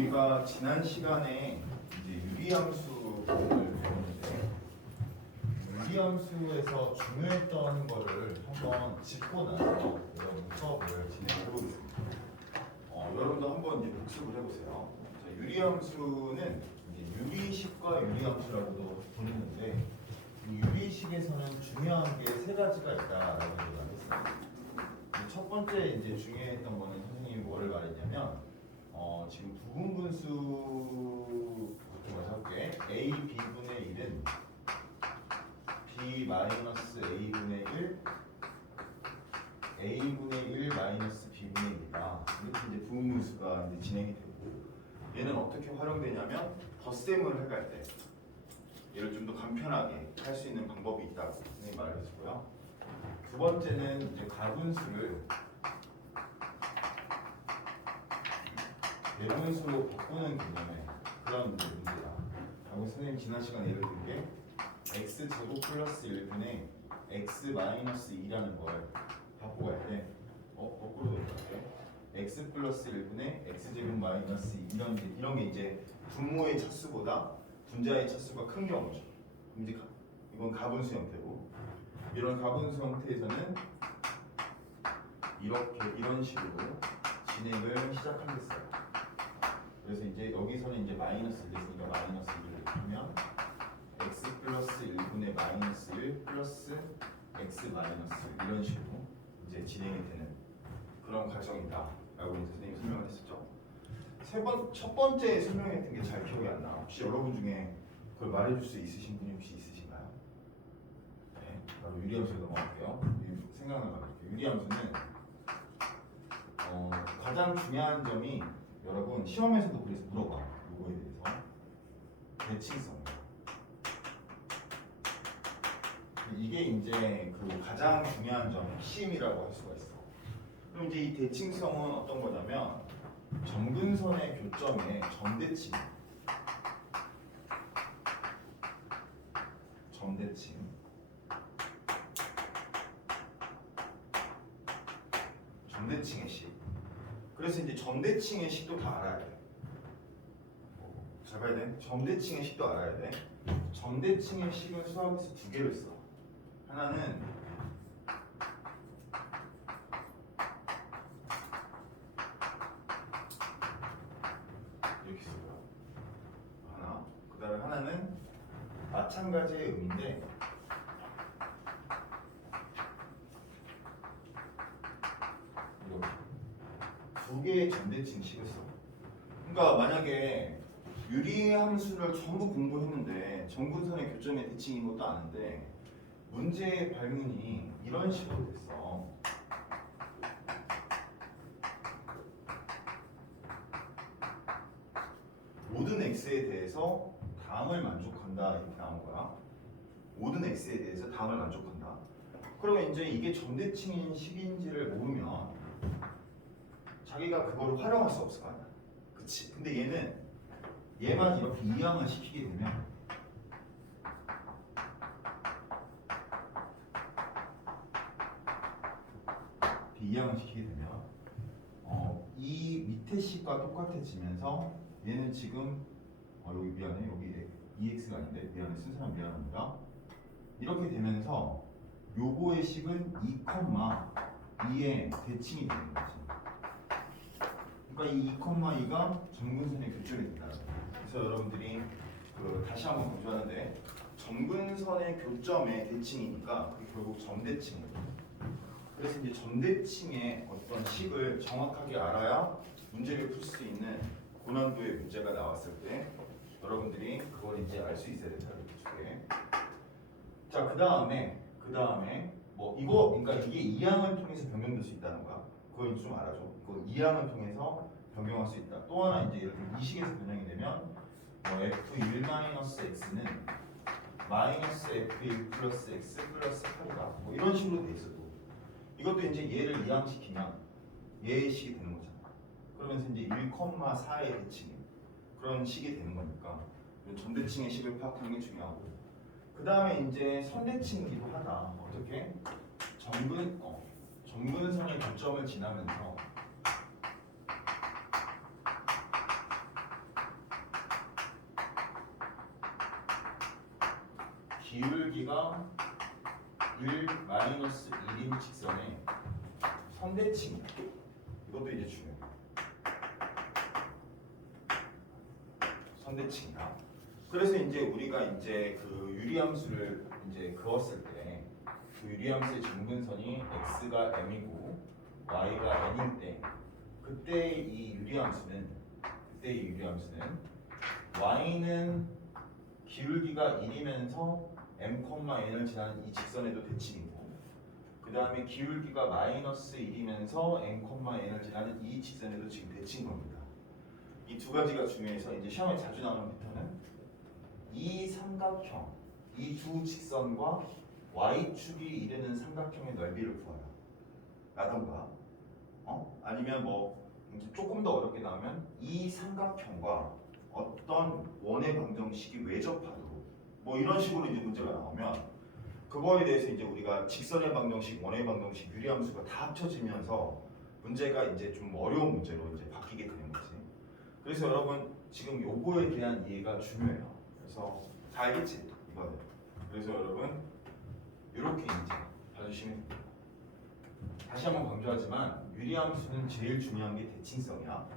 우리가 지난 시간에 이제 유리함수 부분을 배웠는데 유리함수에서 중요했던 거를 한번 짚고 나서 여러분 수업을 진행해 보겠습니다. 여러분도 한번 이제 복습을 해보세요. 자, 유리함수는 이제 유리식과 유리함수라고도 부르는데 이 유리식에서는 중요한 게 세 가지가 있다라고 얘기를 하겠습니다. 첫 번째 이제 중요했던 거는 선생님이 뭐를 말했냐면 지금 부분분수 먼저 할게. a b분의 1은 b 마이너스 a분의 1 a분의 1 마이너스 b분의 1이다. 이렇게 이제 부분분수가 이제 진행이 되고 얘는 어떻게 활용되냐면 덧셈을 해갈 때 얘를 좀 더 간편하게 할 수 있는 방법이 있다고 선생님이 말해주고요. 두 번째는 이제 가분수를 내분수로 바꾸는 개념의 그런 문제다. 하고 선생님 지난 시간에 예를 든 게 x 제곱 플러스 1분의 x 마이너스 2라는 걸 바꾸고 할 때 거꾸로 돌려갈게. x 플러스 1분의 x 제곱 마이너스 2 이런 게 이제 분모의 차수보다 분자의 차수가 큰 경우죠. 그럼 이제 이건 가분수 형태고 이런 가분수 형태에서는 이런 식으로 진행을 시작하겠어요. 그래서 이제 여기서는 이제 마이너스 1이니까 마이너스 1을 하면 x 플러스 1분의 마이너스 1 플러스 x 마이너스 1 이런 식으로 이제 진행이 되는 그런 과정이다 라고 이제 선생님이 설명을 했었죠. 첫 번째 설명했던 게 잘 기억이 안 나. 혹시 여러분 중에 그걸 말해줄 수 있으신 분이 혹시 있으신가요? 네, 바로 유리함수로 넘어갈게요. 생각나는 거 같아요. 유리함수는 가장 중요한 점이 여러분 시험에서도 그래서 물어봐. 요거에 대해서 대칭성. 이게 이제 그 가장 중요한 점, 핵심이라고 할 수가 있어. 그럼 이제 이 대칭성은 어떤 거냐면 점근선의 교점의 점대칭. 점대칭의 식. 그래서 이제 점대칭의 식도 다 알아야 돼. 잘 봐야 돼. 점대칭의 식도 알아야 돼. 점대칭의 식은 수학에서 두 개를 써. 하나는 이렇게 쓰고요. 하나. 그 다음에 하나는 마찬가지의 의미인데 이렇게 두 개의 점대칭 식을 써. 그러니까 만약에 유리함수를 전부 공부했는데 점근선의 교점의 대칭인 것도 아는데 문제의 발문이 이런 식으로 됐어. 모든 x에 대해서 다음을 만족한다 이렇게 나온 거야. 모든 x에 대해서 다음을 만족한다. 그러면 이제 이게 점대칭인 식인지를 모르면 자기가 그거를 활용할 수 없을 거 아니야. 그치? 근데 얘만 이렇게 이항을 시키게 되면 이항을 시키게 되면 이 밑에 식과 똑같아지면서 얘는 지금 여기 미안해 여기 EX가 아닌데 미안해 순서랑 미안합니다. 이렇게 되면서 요거의 식은 2,2의 대칭이 되는 거지. 그러니까 이 2,2가 점근선의 교점이 된다. 그래서 여러분들이 다시 한번 강조하는데 점근선의 교점의 대칭이니까 그게 결국 점대칭이에요. 그래서 이제 점대칭의 어떤 식을 정확하게 알아야 문제를 풀 수 있는 고난도의 문제가 나왔을 때 여러분들이 그걸 이제 알 수 있어야 된다. 이렇게 두 개. 자, 그 다음에 뭐 이거 그러니까 이게 이항을 통해서 변경될 수 있다는 거야. 그걸 좀 알아줘. 그 이항을 통해서 변경할 수 있다. 또 하나 이제 예를 들면 이 식에서 변형이 되면 f1-x는 마이너스 f1 플러스 x 플러스 8이다. 뭐 이런 식으로 돼 있어도 이것도 이제 얘를 이항시키면 얘의 식이 되는 거잖아. 그러면서 이제 1,4의 대칭 그런 식이 되는 거니까 점대칭의 식을 파악하는 게 중요하고 그 다음에 이제 선대칭이기도 하다. 어떻게? 점근선의 교점을 지나면서 기울기가 1 마이너스 1인 직선의 선대칭이다. 이것도 이제 중요해요. 선대칭이다. 그래서 이제 우리가 이제 그 유리함수를 이제 그었을 때 그 유리함수의 정근선이 x가 m이고 y가 n일 때 그때 이 유리함수는 y는 기울기가 1이면서 m,n을 지나는 이 직선에도 대칭이고 그 다음에 기울기가 마이너스 1이면서 m,n을 지나는 이 직선에도 지금 대칭인 겁니다. 이 두 가지가 중요해서 이제 시험에 자주 나오는 패턴은 이 삼각형, 이 두 직선과 y축이 이르는 삼각형의 넓이를 구하라 라던가 아니면 뭐 이제 조금 더 어렵게 나오면 이 삼각형과 어떤 원의 방정식이 외접하도록 뭐 이런 식으로 이제 문제가 나오면 그거에 대해서 이제 우리가 직선의 방정식, 원의 방정식, 유리함수가 다 합쳐지면서 문제가 이제 좀 어려운 문제로 이제 바뀌게 되는 거지. 그래서 여러분 지금 요거에 대한 이해가 중요해요. 그래서 다 알겠지? 이거는. 그래서 여러분 이렇게 이제 봐주시면 됩니다. 다시 한번 강조하지만 유리함수는 제일 중요한 게 대칭성이야.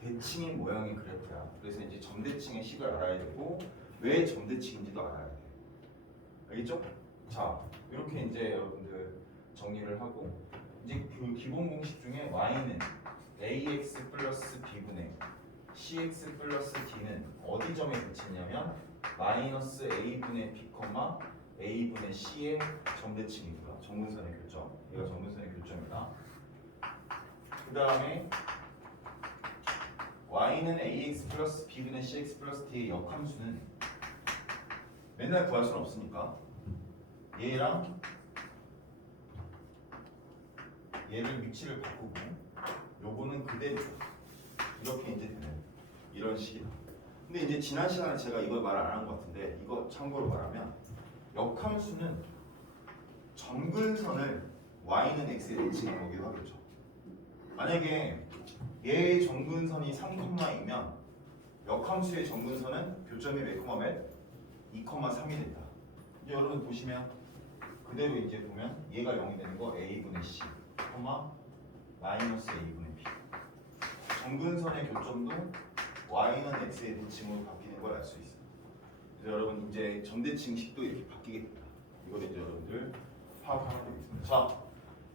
대칭인 모양의 그래프야. 그래서 이제 점대칭의 식을 알아야 되고 왜 점대칭인지도 알아야 돼. 알겠죠? 자, 이렇게 이제 여러분들 정리를 하고 이제 그 기본 공식 중에 y는 ax 플러스 b분의 cx 플러스 d는 어디 점에 그치냐면 마이너스 a분의 b, a분의 c의 점대칭이고요. 정근선의 교점. 얘가 정근선의 교점이다. 그 다음에 y는 ax 플러스 b분의 cx 플러스 d의 역함수는 맨날 구할 수는 없으니까 얘랑 얘를 위치를 바꾸고 요거는 그대로 이렇게 이제 되는 이런 식이다. 근데 이제 지난 시간에 제가 이걸 말 안 한 것 같은데 이거 참고로 말하면 역함수는 정근선을 y는 x에 대칭해 보기도 하겠죠. 만약에 얘의 정근선이 3,2면 역함수의 정근선은 교점이 몇, 2,3이 된다. 이제 여러분 보시면 그대로 이제 보면 얘가 0이 되는 거 a분의 c, 마이너스 a분의 b. 정근선의 교점도 y는 x의 대칭으로 바뀌는 걸 알 수 있어요. 그래서 여러분 이제 점대칭식도 이렇게 바뀌게 됩니다. 이걸 이제 여러분들 파악하면 되겠습니다. 자,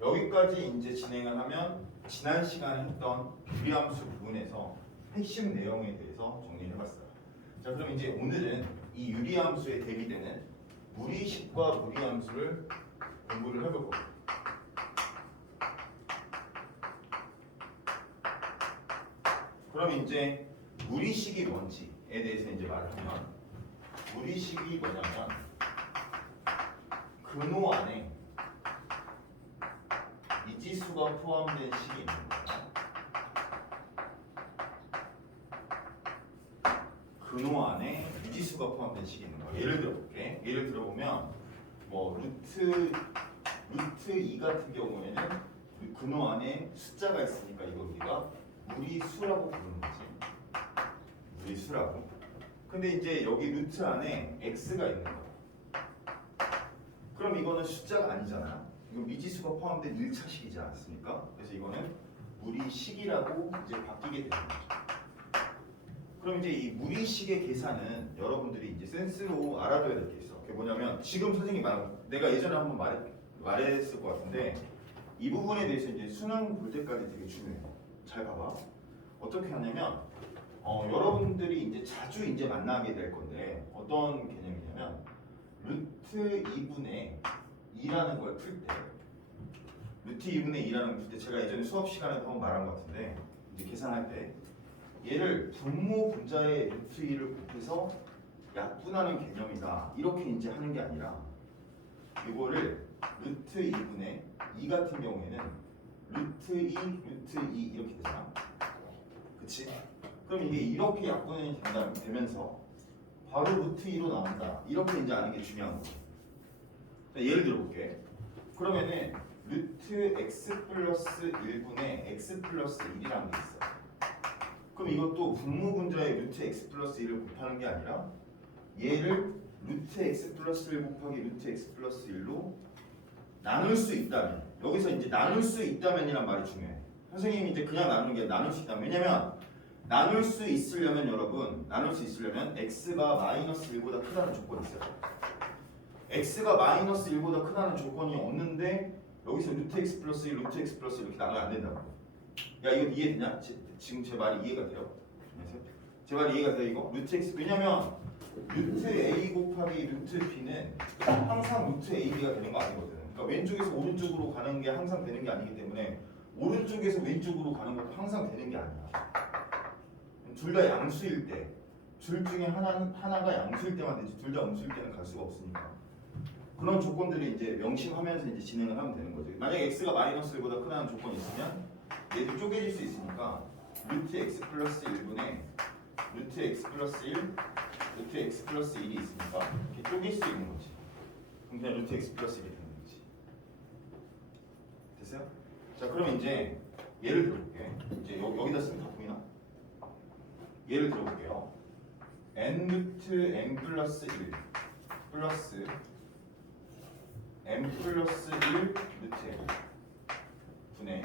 여기까지 이제 진행을 하면 지난 시간에 했던 유리함수 부분에서 핵심 내용에 대해서 정리를 해봤어요. 자, 그럼 이제 오늘은 이 유리함수에 대비되는 무리식과 무리함수를 공부를 해볼 거예요. 그럼 이제 무리식이 뭔지에 대해서 이제 말을 하면 무리식이 뭐냐면 근호 안에 미지수가 포함된 식이 있는 거예요. 근호 안에 미지수가 포함된 식이 있는 거예요. 예를 들어볼게. 예를 들어보면 뭐 루트 2 같은 경우에는 근호 안에 숫자가 있으니까 이거 우리가 무리수라고 부르는 거지. 무리수라고. 근데 이제 여기 루트 안에 x가 있는 거야. 그럼 이거는 숫자가 아니잖아. 이거 미지수가 포함된 1차식이지 않습니까? 그래서 이거는 무리식이라고 이제 바뀌게 되는 거죠. 그럼 이제 이 무리식의 계산은 여러분들이 이제 센스로 알아둬야 될 게 있어. 그게 뭐냐면 지금 선생님이 내가 예전에 한번 말했을 것 같은데 이 부분에 대해서 이제 수능 볼 때까지 되게 중요해요. 잘 봐봐. 어떻게 하냐면 여러분들이 이제 자주 이제 만나게 될 건데 어떤 개념이냐면 루트 2분의 2라는 걸 풀 때 루트 2분의 2라는 걸 풀 때 제가 예전에 수업 시간에도 한번 말한 것 같은데 이제 계산할 때 얘를 분모 분자의 루트 2를 곱해서 약분하는 개념이다 이렇게 이제 하는 게 아니라 이거를 루트 2분의 2 같은 경우에는 루트 2 이렇게 되잖아. 그치? 그럼 이게 이렇게 약분이 되면서 바로 루트 2로 나온다. 이렇게 이제 아는 게 중요한 거죠. 자, 예를 들어볼게. 그러면은 루트 x 플러스 1분의 x 플러스 1이라는 게 있어. 그럼 이것도 분모분자의 루트 x 플러스 1을 곱하는 게 아니라 얘를 루트 x 플러스 1 곱하기 루트 x 플러스 1로 나눌 수 있다면, 여기서 이제 나눌 수 있다면이란 말이 중요해. 선생님이 이제 그냥 나누는 게 나눌 수 있다면, 왜냐면 나눌 수 있으려면 여러분, 나눌 수 있으려면 x가 마이너스 1보다 크다는 조건이 있어요. x가 마이너스 1보다 크다는 조건이 없는데 여기서 루트 x 플러스 1, 루트 x 플러스 1 이렇게 나누면 안 된다고. 야, 이거 이해되냐? 지금 제 말이 이해가 돼요? 제 말이 이해가 돼요 이거? 루트 x, 왜냐면 루트 a 곱하기 루트 b는 항상 루트 ab가 되는 거 아니거든. 그러니까 왼쪽에서 오른쪽으로 가는 게 항상 되는 게 아니기 때문에 오른쪽에서 왼쪽으로 가는 것도 항상 되는 게 아니야. 둘 다 양수일 때, 둘 중에 하나가 양수일 때만 되지 둘 다 음수일 때는 갈 수가 없으니까. 그런 조건들을 이제 명심하면서 이제 진행을 하면 되는 거죠. 만약에 x가 마이너스 1보다 크다는 조건이 있으면 얘도 쪼개질 수 있으니까 루트 x 플러스 1분의 루트 x 플러스 1, 루트 x 플러스 1이 있으니까 이렇게 쪼갤 수 있는 거지. 그럼 그냥 루트 x 플러스 1이 되는 거지. 됐어요? 자, 그러면 이제 예를 들어볼게. 이제 여기다 쓰면 다 보이나? 예를 들어볼게요. n 루트 n 플러스 1 플러스 m 플러스 1 루트 n 분의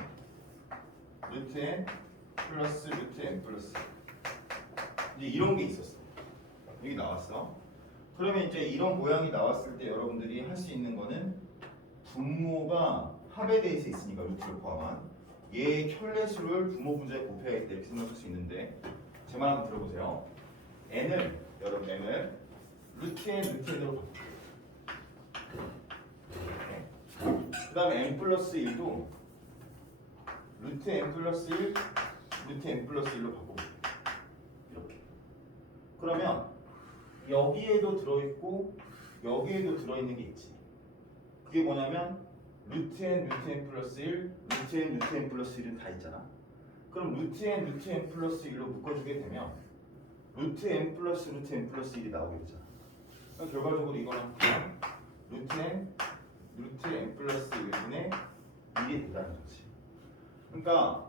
루트 n 플러스 루트 n 플러스 이제 이런 게 있었어. 여기 나왔어. 그러면 이제 이런 모양이 나왔을 때 여러분들이 할 수 있는 거는 분모가 합에 대해서 있으니까 루트를 포함한 얘의 켤레수를 분모 분자에 곱해야겠다 이렇게 생각할 수 있는데 제 말 한번 들어보세요. n을 여러분 n을 루트 n 루트 n으로 바꿔. 그 다음에 n 플러스 1도 루트 n 플러스 1 루트 n 플러스 1로 바꿔볼게요. 이렇게. 그러면 여기에도 들어있고 여기에도 들어있는 게 있지. 그게 뭐냐면 루트 n 플러스 1 루트 n 플러스 1은 다 있잖아. 그럼 루트 n 플러스 1로 묶어주게 되면 루트 n 플러스 1이 나오게 되잖아. 그럼 결과적으로 이거는 루트 n 플러스 1분의 1이 된다는 거지. 그러니까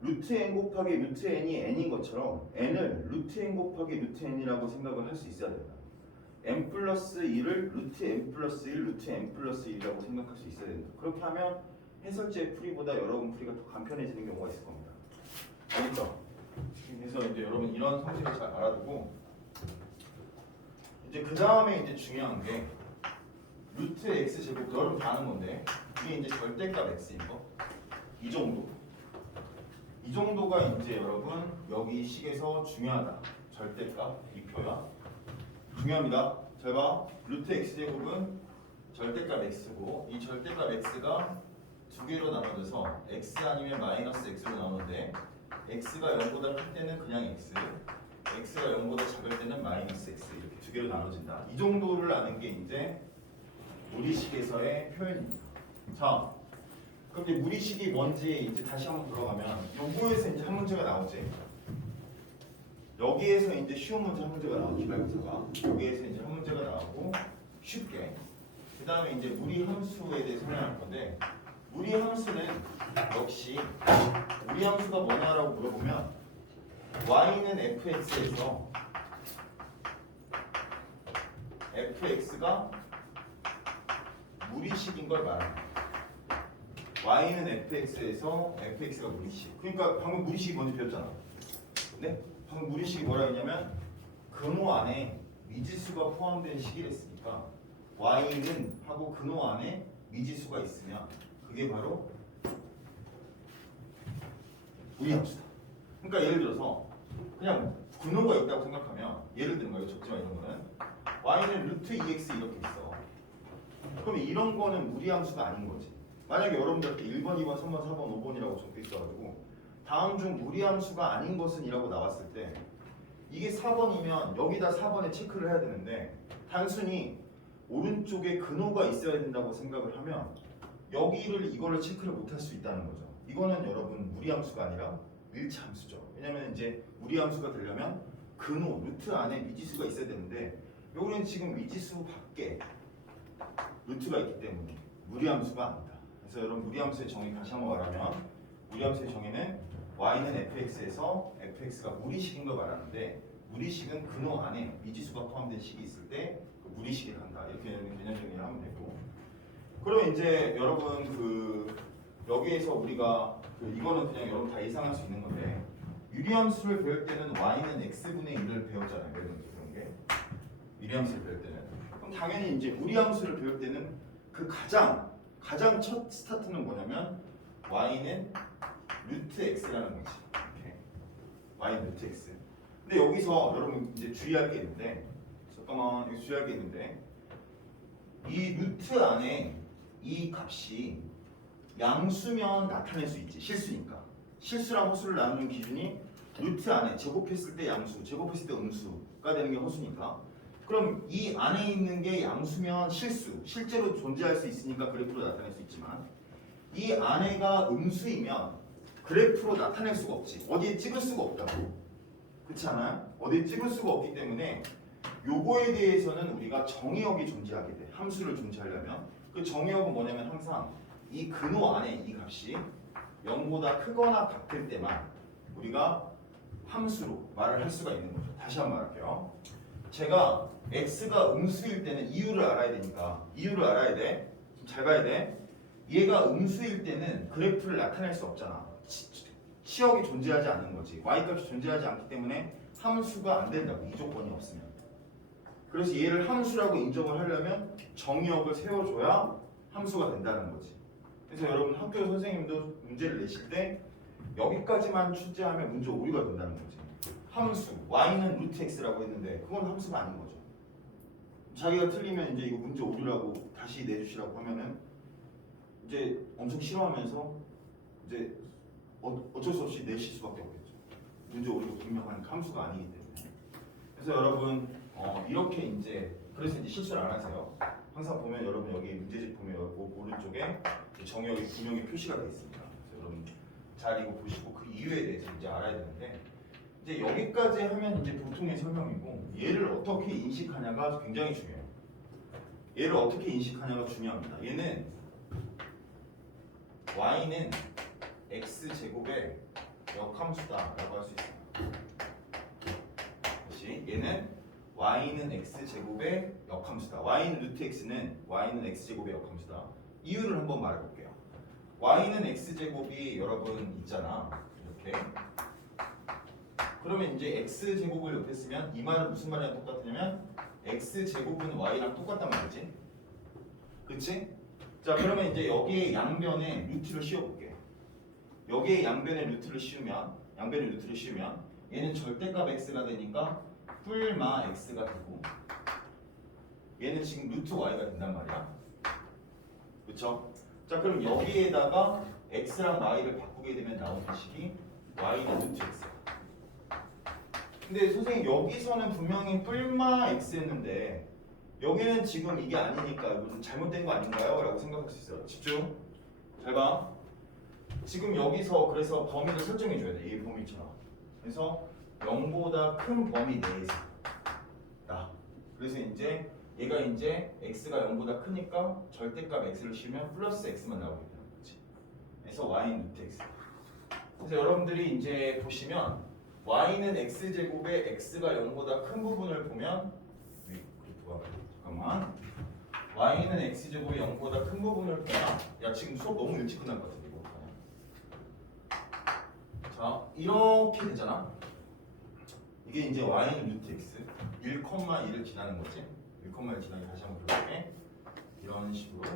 루트 n 곱하기 루트 n이 n인 것처럼 n을 루트 n 곱하기 루트 n이라고 생각을 할 수 있어야 된다. n 플러스 2를 루트 n 플러스 1 루트 n 플러스 1이라고 생각할 수 있어야 된다. 그렇게 하면 해설지의 풀이보다 여러분 풀이가 더 간편해지는 경우가 있을 겁니다. 알겠죠? 그래서 이제 여러분 이런 성질을 잘 알아두고 이제 그 다음에 이제 중요한 게 루트 x 제곱 여러분 다 아는 건데 이게 이제 절대값 x인 거. 이 정도. 이 정도가 이제 여러분 여기 식에서 중요하다. 절대값 이 표야. 중요합니다. 잘 봐. 루트 x 제곱은 절대값 x고 이 절대값 x가 두 개로 나눠져서 x 아니면 마이너스 x로 나오는데 x가 0보다 클 때는 그냥 x, x가 0보다 작을 때는 마이너스 x 이렇게 두 개로 나눠진다. 이 정도를 아는 게 이제 무리식에서의 표현입니다. 자, 그럼 이제 무리식이 뭔지 이제 다시 한번 들어가면 요거에서 이제 한 문제가 나오지. 여기에서 이제 쉬운 문제 한 문제가 나오고 기말고사가 여기에서 이제 한 문제가 나오고 쉽게. 그 다음에 이제 무리 함수에 대해 설명할 건데 무리 함수는 역시 무리 함수가 뭐냐라고 물어보면 y는 fx에서 fx가 무리식인 걸 말합니다. y는 fx에서 fx가 무리식. 그러니까 방금 무리식이 뭔지 배웠잖아. 네? 방금 무리식이 뭐라 했냐면 근호 안에 미지수가 포함된 식이랬으니까 y는 하고 근호 안에 미지수가 있으면 그게 바로 무리함수다. 그러니까 예를 들어서 그냥 근호가 있다고 생각하면 예를 들면 이거 적지마 이런 거는 y는 루트 2x 이렇게 있어. 그럼 이런 거는 무리함수가 아닌 거지. 만약에 여러분들한테 1번, 2번, 3번, 4번, 5번이라고 적혀 있어가지고 다음 중 무리함수가 아닌 것은 이라고 나왔을 때 이게 4번이면 여기다 4번에 체크를 해야 되는데 단순히 오른쪽에 근호가 있어야 된다고 생각을 하면 여기를 이거를 체크를 못할 수 있다는 거죠. 이거는 여러분 무리함수가 아니라 일차함수죠. 왜냐면 이제 무리함수가 되려면 근호, 루트 안에 미지수가 있어야 되는데 여기는 지금 미지수 밖에 루트가 있기 때문에 무리함수가 아니다. 그래서 여러분 무리함수의 정의 다시 한번 말하면 무리함수의 정의는 y는 fx에서 fx가 무리식인 걸 말하는데 무리식은 근호 안에 미지수가 포함된 식이 있을 때 그 무리식에 간다. 이렇게 개념 정리를 하면 되고. 그럼 이제 여러분 여기에서 우리가 이거는 그냥 여러분 다 예상할 수 있는 건데 유리함수를 배울 때는 y는 x분의 1을 배웠잖아요. 여러분 그런 게 유리함수를 배울 때는. 그럼 당연히 이제 무리함수를 배울 때는 그 가장 첫 스타트는 뭐냐면 y는 루트 x라는 거지. 이렇게 y 루트 x. 근데 여기서 여러분 이제 주의할 게 있는데 잠깐만 여기 주의할 게 있는데 이 루트 안에 이 값이 양수면 나타낼 수 있지. 실수니까. 실수랑 허수를 나누는 기준이 루트 안에 제곱했을 때 양수, 제곱했을 때 음수가 되는 게 허수니까. 그럼 이 안에 있는 게 양수면 실수, 실제로 존재할 수 있으니까 그래프로 나타낼 수 있지만 이 안에가 음수이면 그래프로 나타낼 수가 없지. 어디에 찍을 수가 없다고. 그렇지 않아요? 어디에 찍을 수가 없기 때문에 요거에 대해서는 우리가 정의역이 존재하게 돼. 함수를 존재하려면 그 정의역은 뭐냐면 항상 이 근호 안에 이 값이 0보다 크거나 같을 때만 우리가 함수로 말을 할 수가 있는 거죠. 다시 한번 말할게요. 제가 x가 음수일 때는 이유를 알아야 되니까 이유를 알아야 돼. 좀 잘 봐야 돼. 얘가 음수일 때는 그래프를 나타낼 수 없잖아. 치역이 존재하지 않는 거지. y값이 존재하지 않기 때문에 함수가 안 된다고. 이 조건이 없으면. 그래서 얘를 함수라고 인정을 하려면 정의역을 세워줘야 함수가 된다는 거지. 그래서 여러분 학교 선생님도 문제를 내실 때 여기까지만 출제하면 문제 오류가 된다는 거지. 함수 y는 루트 x라고 했는데 그건 함수가 아닌 거죠. 자기가 틀리면 이제 이거 문제 오류라고 다시 내주시라고 하면은 이제 엄청 싫어하면서 이제 어쩔 수 없이 내실 수밖에 없겠죠. 문제 오류가 분명한 함수가 아니기 때문에. 그래서 여러분 이렇게 이제 그래서 이제 실수를 안 하세요. 항상 보면 여러분 여기 문제집 보면 오른쪽에 정의역이 분명히 표시가 되어 있습니다. 그래서 여러분 잘 이거 보시고 그 이유에 대해서 이제 알아야 되는데 이제 여기까지 하면 이제 보통의 설명이고 얘를 어떻게 인식하냐가 굉장히 중요해요. 얘를 어떻게 인식하냐가 중요합니다. 얘는 y는 x 제곱의 역함수다라고 할 수 있습니다. 다시 얘는 y는 x 제곱의 역함수다. y는 루트 x는 y는 x 제곱의 역함수다. 이유를 한번 말해볼게요. y는 x 제곱이 여러분 있잖아. 이렇게. 그러면 이제 x 제곱을 옆에 쓰면 이 말은 무슨 말이랑 똑같으냐면 x 제곱은 y랑 똑같단 말이지. 그치? 자 그러면 이제 여기에 양변에 루트를 씌워볼게. 여기에 양변에 루트를 씌우면 얘는 절대값 x가 되니까 뿔마 x가 되고 얘는 지금 루트 y가 된단 말이야. 그쵸? 자 그럼 여기에다가 x랑 y를 바꾸게 되면 나오는 식이 y는 루트 x야. 근데 선생님 여기서는 분명히 뿔마 x였는데 여기는 지금 이게 아니니까 무슨 잘못된 거 아닌가요? 라고 생각할 수 있어요. 집중. 잘 봐. 지금 여기서 그래서 범위를 설정해 줘야 돼. 이 범위처럼. 그래서 0보다 큰 범위 내에서 나. 그래서 이제 얘가 이제 x가 0보다 크니까 절대값 x를 씌우면 플러스 x만 나오게 되는 거지. 그래서 y는 루트 x. 그래서 여러분들이 이제 보시면 y는 x 제곱에 x가 0보다 큰 부분을 보면 잠깐만. y는 x 제곱이 0보다 큰 부분을 보면 야 지금 수업 너무 일찍 끝날 것 같은데 이거 자 이렇게 되잖아. 이게 이제 y는 루트 x 1,1을 지나는 거지. 1,1을 지나게 다시 한번 볼게. 이런 식으로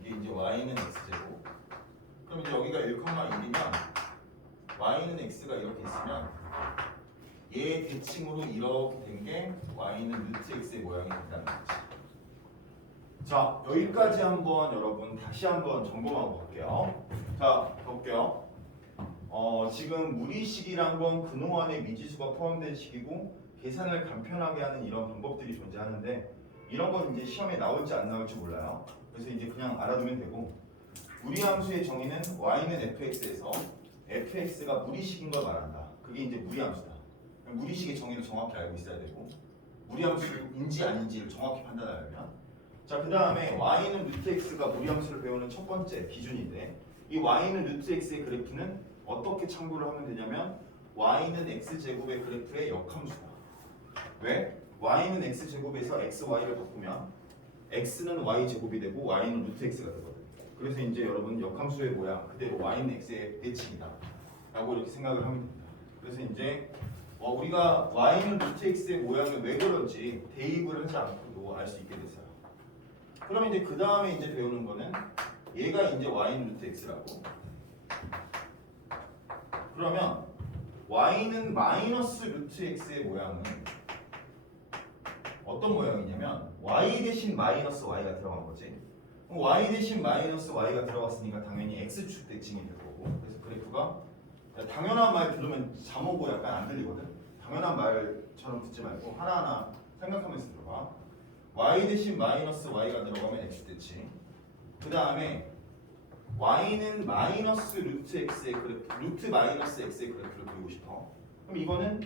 이게 이제 y는 x 제곱. 그럼 이제 여기가 1,1이면 y는 x가 이렇게 있으면 얘 대칭으로 이렇게 된 게 y는 루트 x의 모양이 된다는 거지. 자 여기까지 한번 여러분 다시 한번 점검하고 갈게요. 자 볼게요. 지금 무리식이란 건 근호 안에 미지수가 포함된 식이고 계산을 간편하게 하는 이런 방법들이 존재하는데 이런 건 이제 시험에 나올지 안 나올지 몰라요. 그래서 이제 그냥 알아두면 되고 무리함수의 정의는 y는 fx에서 fx가 무리식인 걸 말한다. 그게 이제 무리함수다. 무리식의 정의를 정확히 알고 있어야 되고 무리함수인지 아닌지를 정확히 판단하려면 자 그 다음에 y는 루트 x가 무리함수를 배우는 첫 번째 기준인데 이 y는 루트 x의 그래프는 어떻게 참고를 하면 되냐면 y는 x제곱의 그래프의 역함수다. 왜? y는 x제곱에서 xy를 바꾸면 x는 y제곱이 되고 y는 루트 x가 되거든요. 그래서 이제 여러분 역함수의 모양 그대로 y는 x의 대칭이다 라고 이렇게 생각을 하면 됩니다. 그래서 이제 우리가 y는 루트 x의 모양을 왜 그런지 대입을 하지 않고도 알 수 있게 됐어요. 그러면 이제 그 다음에 이제 배우는 거는 얘가 이제 y는 루트 x라고. 그러면 y는 마이너스 루트 x의 모양은 어떤 모양이냐면 y 대신 마이너스 y가 들어간 거지. 그럼 y 대신 마이너스 y가 들어갔으니까 당연히 x축 대칭이 될 거고. 그래서 그래프가 당연한 말 들으면 잠오고 약간 안 들리거든. 당연한 말처럼 듣지 말고 하나하나 생각하면서 들어봐. y 대신 마이너스 y가 들어가면 x 대칭. 그 다음에 y는 마이너스 루트 x의 그래프, 루트 마이너스 x의 그래프를 그리고 싶어. 그럼 이거는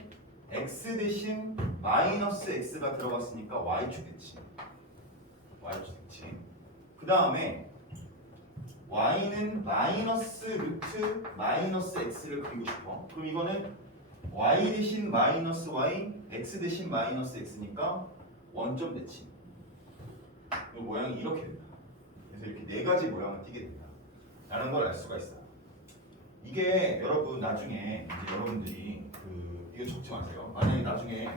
x 대신 마이너스 x가 들어갔으니까 y축 대칭. y축 대칭. 그 다음에 y는 마이너스 루트 마이너스 x를 그리고 싶어. 그럼 이거는 y 대신 마이너스 y, x 대신 마이너스 x니까 원점 대칭. 이 모양이 이렇게 된다. 그래서 이렇게 네 가지 모양을 띠게 된다. 라는 걸 알 수가 있어요. 이게 여러분 나중에 이제 여러분들이 이거 적지 마세요. 만약에 나중에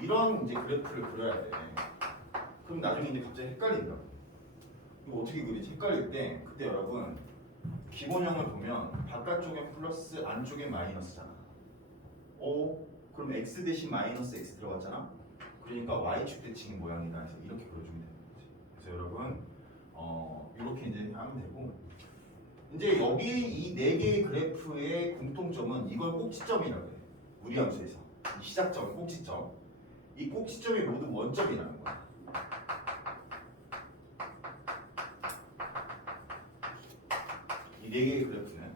이런 이제 그래프를 그려야 돼. 그럼 나중에 이제 갑자기 헷갈린다. 이거 어떻게 그리지? 헷갈릴 때 그때 여러분 기본형을 보면 바깥쪽엔 플러스 안쪽엔 마이너스잖아. 그럼 x 대신 마이너스 x 들어갔잖아. 그러니까 y축 대칭의 모양이다 해서 이렇게 그려주면 되는 거지. 그래서 여러분 이렇게 이제 하면 되고 이제 여기 이 네 개의 그래프의 공통점은 이걸 꼭지점이라고 해. 우리 함수에서 이 시작점 꼭지점. 이 꼭지점이 모두 원점이라는 거야. 이 네 개의 그래프는.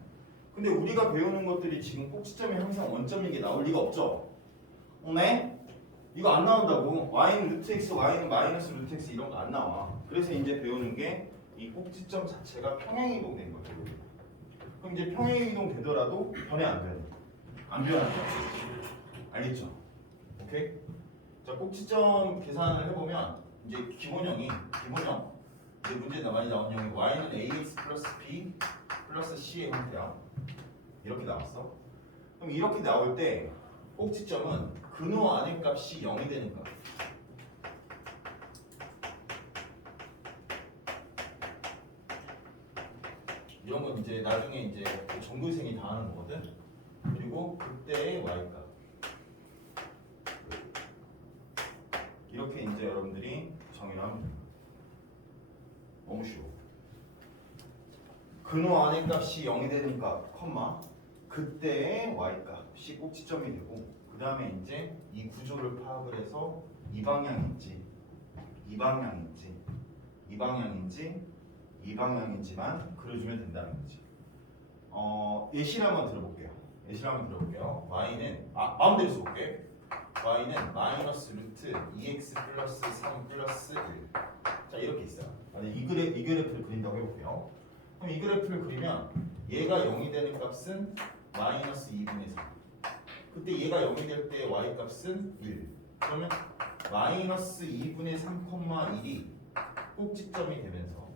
근데 우리가 배우는 것들이 지금 꼭지점이 항상 원점인 게 나올 리가 없죠. 네? 이거 안 나온다고. y는 루트 x, y는 마이너스 루트 x 이런 거 안 나와. 그래서 이제 배우는 게 이 꼭지점 자체가 평행이동된 거죠. 그럼 이제 평행이동 되더라도 변해 안 변해? 안 변한다. 알겠죠? 오케이? 자, 꼭지점 계산을 해보면 이제 기본형 이제 문제에 많이 나온 형이 y는 ax 플러스 b 플러스 c의 형태야. 이렇게 나왔어. 그럼 이렇게 나올 때 꼭지점은 근호 안의 값이 0이 되는 값. 이런 건 이제 나중에 이제 전교생이 다 하는 거거든. 그리고 그때의 y값. 이렇게 이제 여러분들이 정의를 하면 됩니다. 너무 쉬워. 근호 안의 값이 0이 되는 값, 컴마. 그때의 y값이 꼭지점이 되고, 그 다음에 이제 이 구조를 파악을 해서 이 방향인지, 이 방향인지, 이 방향인지, 이 방향인지만 그려주면 된다는 거지. 예시를 한번 들어볼게요. y는 마음대로 써볼게. y는 마이너스 루트 2x 플러스 3 플러스 1. 자, 이렇게 있어요. 이 그래프를 그린다고 해볼게요. 그럼 이 그래프를 그리면 얘가 0이 되는 값은 마이너스 2분의 3. 그때 얘가 0이 될 때 y값은 1. 그러면 마이너스 2분의 3,1이 꼭지점이 되면서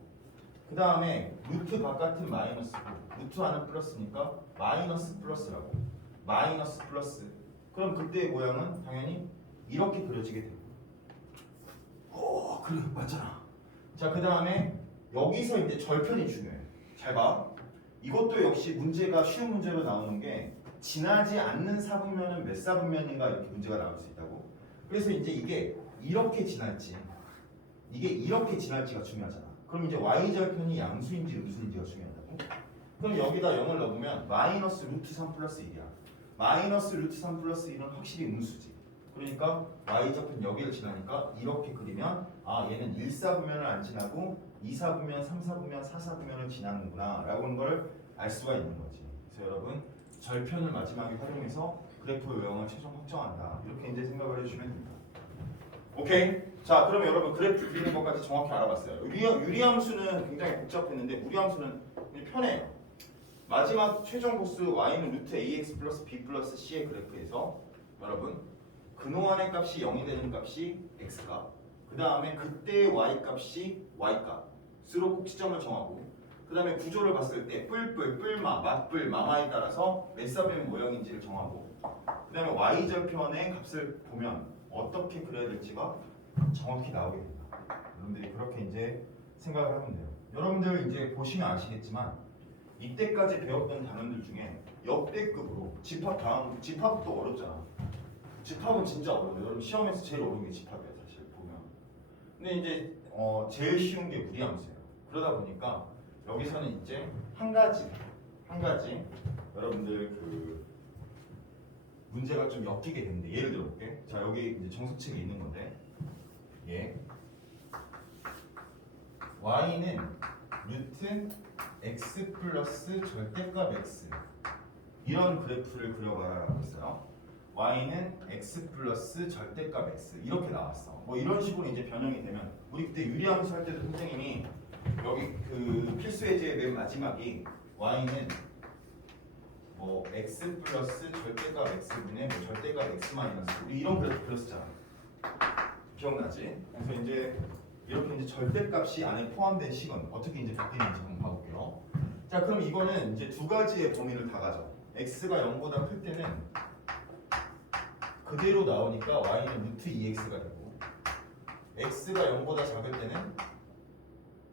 그 다음에 루트 바깥은 마이너스고 루트 안은 플러스니까 마이너스 플러스라고. 마이너스 플러스. 그럼 그때의 모양은 당연히 이렇게 그려지게 됩니다. 그래 맞잖아. 자, 그 다음에 여기서 이제 절편이 중요해. 잘 봐. 이것도 역시 문제가 쉬운 문제로 나오는 게 지나지 않는 사분면은 몇 사분면인가 이렇게 문제가 나올 수 있다고. 그래서 이제 이게 이렇게 지날지 이게 이렇게 지날지가 중요하잖아. 그럼 이제 y절편이 양수인지 음수인지가 중요하다고. 그럼 여기다 0을 넣으면 마이너스 루트 3 플러스 1이야. 마이너스 루트 3 플러스 1은 확실히 음수지. 그러니까 y절편 여기를 지나니까 이렇게 그리면 얘는 1사분면을 안 지나고 2사분면, 3사분면, 4사분면을 지나는구나 라고 하는 걸 알 수가 있는 거지. 그래서 여러분 절편을 마지막에 활용해서 그래프 외형을 최종 확정한다. 이렇게 이제 생각을 해주시면 됩니다. 오케이? 자, 그러면 여러분 그래프 그리는 것까지 정확히 알아봤어요. 유리함수는 굉장히 복잡했는데 무리함수는 편해요. 마지막 최종 보스 y는 루트 ax 플러스 b 플러스 c의 그래프에서 여러분 근호환의 값이 0이 되는 값이 x값, 그 다음에 그때의 y 값이 y값으로 꼭지점을 정하고, 그 다음에 구조를 봤을 때 뿔뿔, 뿔마, 맞뿔, 마마에 따라서 몇 사변 모형인지를 정하고, 그 다음에 y절편의 값을 보면 어떻게 그려야 될지가 정확히 나오게 됩니다. 여러분들이 그렇게 이제 생각을 하면 돼요. 여러분들 이제 보시면 아시겠지만 이때까지 배웠던 단원들 중에 역대급으로 집합도 어렵잖아. 집합은 진짜 어려워요. 여러분 시험에서 제일 어려운 게 집합이에요, 사실 보면. 근데 이제 제일 쉬운 게 무리함수예요. 그러다 보니까 여기서는 이제 한 가지 여러분들 그 문제가 좀 엮이게 되는데, 예를 들어 볼게. 자, 여기 이제 정석책에 있는 건데, y는 루트 x 플러스 절대값 x, 이런 그래프를 그려봐라라고 했어요. y는 x 플러스 절대값 x 이렇게 나왔어. 뭐 이런 식으로 이제 변형이 되면, 우리 그때 유리함수 할 때도 선생님이 여기 그 필수 예제의 맨 마지막이 y는 뭐 x 플러스 절대값 x분의 뭐 절대값 x 마이너스, 우리 이런 그래프 그렸었잖아. 기억나지? 그래서 이제 이렇게 이제 절대값이 안에 포함된 식은 어떻게 이제 바뀌는지 한번 봐볼게요. 자, 그럼 이거는 이제 두 가지의 범위를 다 가져. x가 0보다 클 때는 그대로 나오니까 y는 루트 2x가 되고, x가 0보다 작을 때는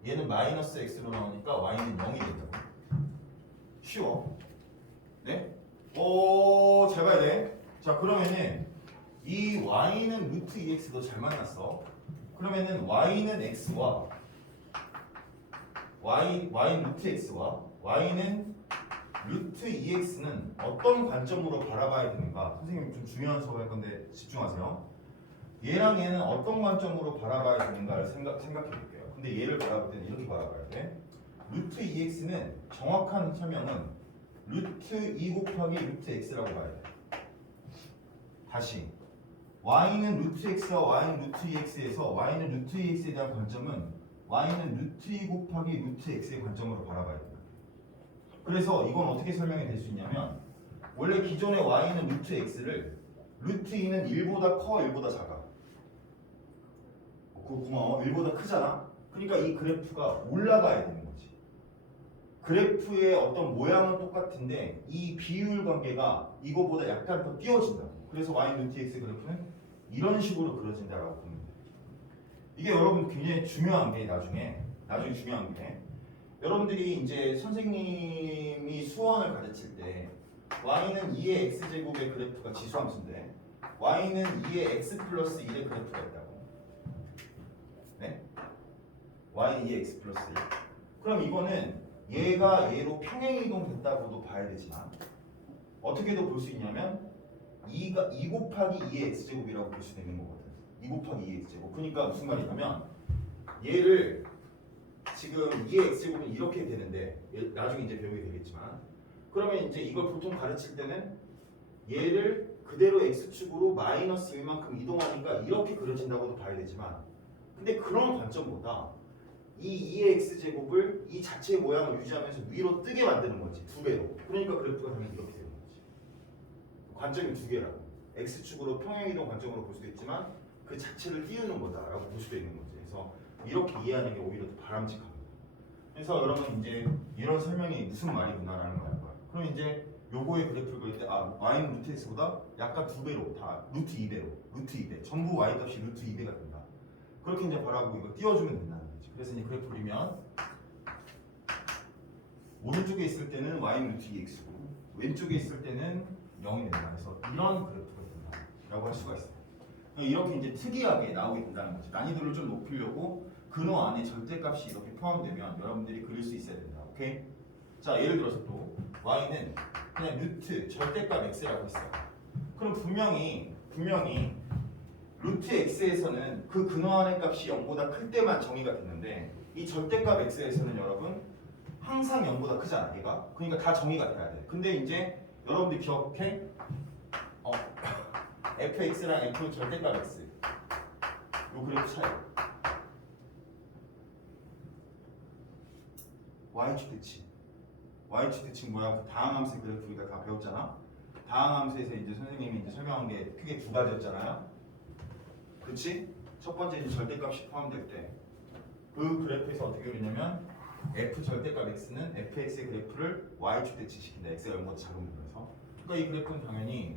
얘는 마이너스 x로 나오니까 y는 0이 된다고. 쉬워. 네? 오, 잘 봐야 돼. 자, 그러면은 이 y는 루트 2x도 잘 만났어. 그러면은 y는 x와 y는 루트 x와 y는 루트 2x는 어떤 관점으로 바라봐야 되는가? 선생님 좀 중요한 수업 할 건데 집중하세요. 얘랑 얘는 어떤 관점으로 바라봐야 되는가를 생각해 볼게요. 근데 얘를 바라볼 때는 이렇게 바라봐야 돼. 루트 2x는 정확한 설명은 루트 2 곱하기 루트 x라고 봐야 돼. 다시 y는 루트 x와 y는 루트 2x에서 y는 루트 2x에 대한 관점은 y는 루트 2 곱하기 루트 x의 관점으로 바라봐야 된다. 그래서 이건 어떻게 설명이 될 수 있냐면, 원래 기존의 y는 루트 x를 루트 2는 1보다 커 1보다 작아. 고마워. 1보다 크잖아. 그러니까 이 그래프가 올라가야 되는 거지. 그래프의 어떤 모양은 똑같은데 이 비율 관계가 이거보다 약간 더 띄워진다고. 그래서 y 루트 x 그래프는 이런 식으로 그려진다라고 보면 돼요. 이게 여러분 굉장히 중요한 게 나중에 중요한 게, 여러분들이 이제 선생님이 수원을 가르칠 때 y는 2의 x제곱의 그래프가 지수함수인데 y는 2의 x 플러스 1의 그래프가 있다고. 네? y는 2의 x 플러스 1. 그럼 이거는 얘가 얘로 평행이동 됐다고도 봐야 되지만, 어떻게도 볼 수 있냐면 2 곱하기 2의 x제곱이라고 볼 수 있는 거거든. 2 곱하기 2의 x제곱. 그러니까 무슨 말이냐면, 얘를 지금 2의 x제곱은 이렇게 되는데, 나중에 이제 배우게 되겠지만, 그러면 이제 이걸 보통 가르칠 때는 얘를 그대로 x축으로 마이너스 1만큼 이동하니까 이렇게 그려진다고도 봐야 되지만, 근데 그런 관점보다 이 2의 x제곱을 이 자체의 모양을 유지하면서 위로 뜨게 만드는 거지, 두 배로. 그러니까 그래프가 당연히 이렇게 되는 거지. 관점이 두 개라고. x축으로 평행이동 관점으로 볼 수도 있지만 그 자체를 띄우는 거다라고 볼 수도 있는 거지. 그래서 이렇게 이해하는 게 오히려 더 바람직합니다. 그래서 여러분 이제 이런 설명이 무슨 말이구나라는 걸 알 거야. 그럼 이제 요거의 그래프를 그릴 때 y는 루트 x보다 약간 두 배로, 다 루트 2배로, 루트 2배, 전부 y 값이 루트 2배가 된다. 그렇게 이제 바라보고 이거 띄워주면 된다는 거지. 그래서 이제 그래프 그리면 오른쪽에 있을 때는 y는 루트 2x고 왼쪽에 있을 때는 0이 된다. 그래서 이런 그래프가 된다라고 할 수가 있어요. 이렇게 이제 특이하게 나오게 된다는 거지. 난이도를 좀 높이려고 근호 안에 절대값이 이렇게 포함되면 여러분들이 그릴 수 있어야 된다. 오케이? 자, 예를 들어서 또 y는 그냥 루트 절대값 x라고 했어요. 그럼 분명히 루트 x에서는 그 근호 안의 값이 0보다 클 때만 정의가 됐는데, 이 절대값 x에서는 여러분 항상 0보다 크잖아, 얘가. 그러니까 다 정의가 돼야 돼. 근데 이제 여러분들 기억해? fx랑 f 절대값 x 요 그래프 차이. y축 대칭. y축 대칭 뭐야? 그 다항함수의 그래프 우리가 다 배웠잖아. 다항함수에서 이제 선생님이 이제 설명한 게 크게 두 가지였잖아요. 그치? 첫 번째는 절대값이 포함될 때 그 그래프에서 어떻게 그리냐면 f 절대값 x는 fx의 그래프를 y축 대칭시킨다. x가 0보다 작은 부분에서. 그러니까 이 그래프는 당연히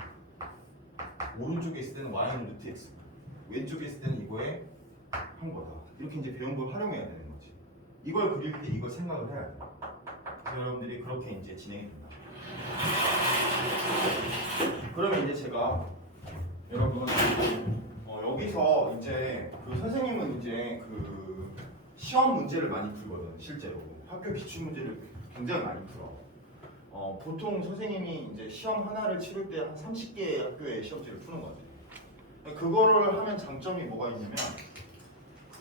오른쪽에 있을 때는 y는 루트 x, 왼쪽에 있을 때는 이거에 한 거다. 이렇게 이제 배운 걸 활용해야 되는 거지. 이걸 그릴 때 이걸 생각을 해야 돼. 그래서 여러분들이 그렇게 이제 진행이 된다. 그러면 이제 제가 여러분 여기서 이제 그 선생님은 이제 그 시험 문제를 많이 풀거든. 실제로 학교 기출 문제를 굉장히 많이 풀어. 보통 선생님이 이제 시험 하나를 치를 때 한 30개의 학교의 시험지를 푸는 거지. 그거를 하면 장점이 뭐가 있냐면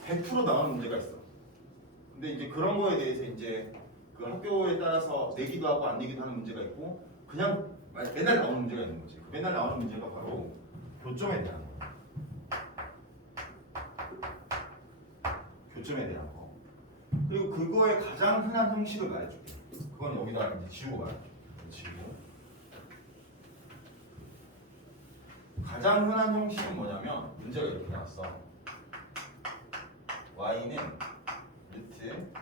100% 나오는 문제가 있어. 근데 이제 그런 거에 대해서 이제 그 학교에 따라서 내기도 하고 안 내기도 하는 문제가 있고 그냥 맨날 나오는 문제가 있는 거지. 그 맨날 나오는 문제가 바로 교점에 대한 거. 교점에 대한 거. 그리고 그거의 가장 흔한 형식을 말해줄게. 그건 여기다 이제 지우고 말할게. 지우고. 가장 흔한 형식은 뭐냐면 문제가 이렇게 나왔어. y는 루트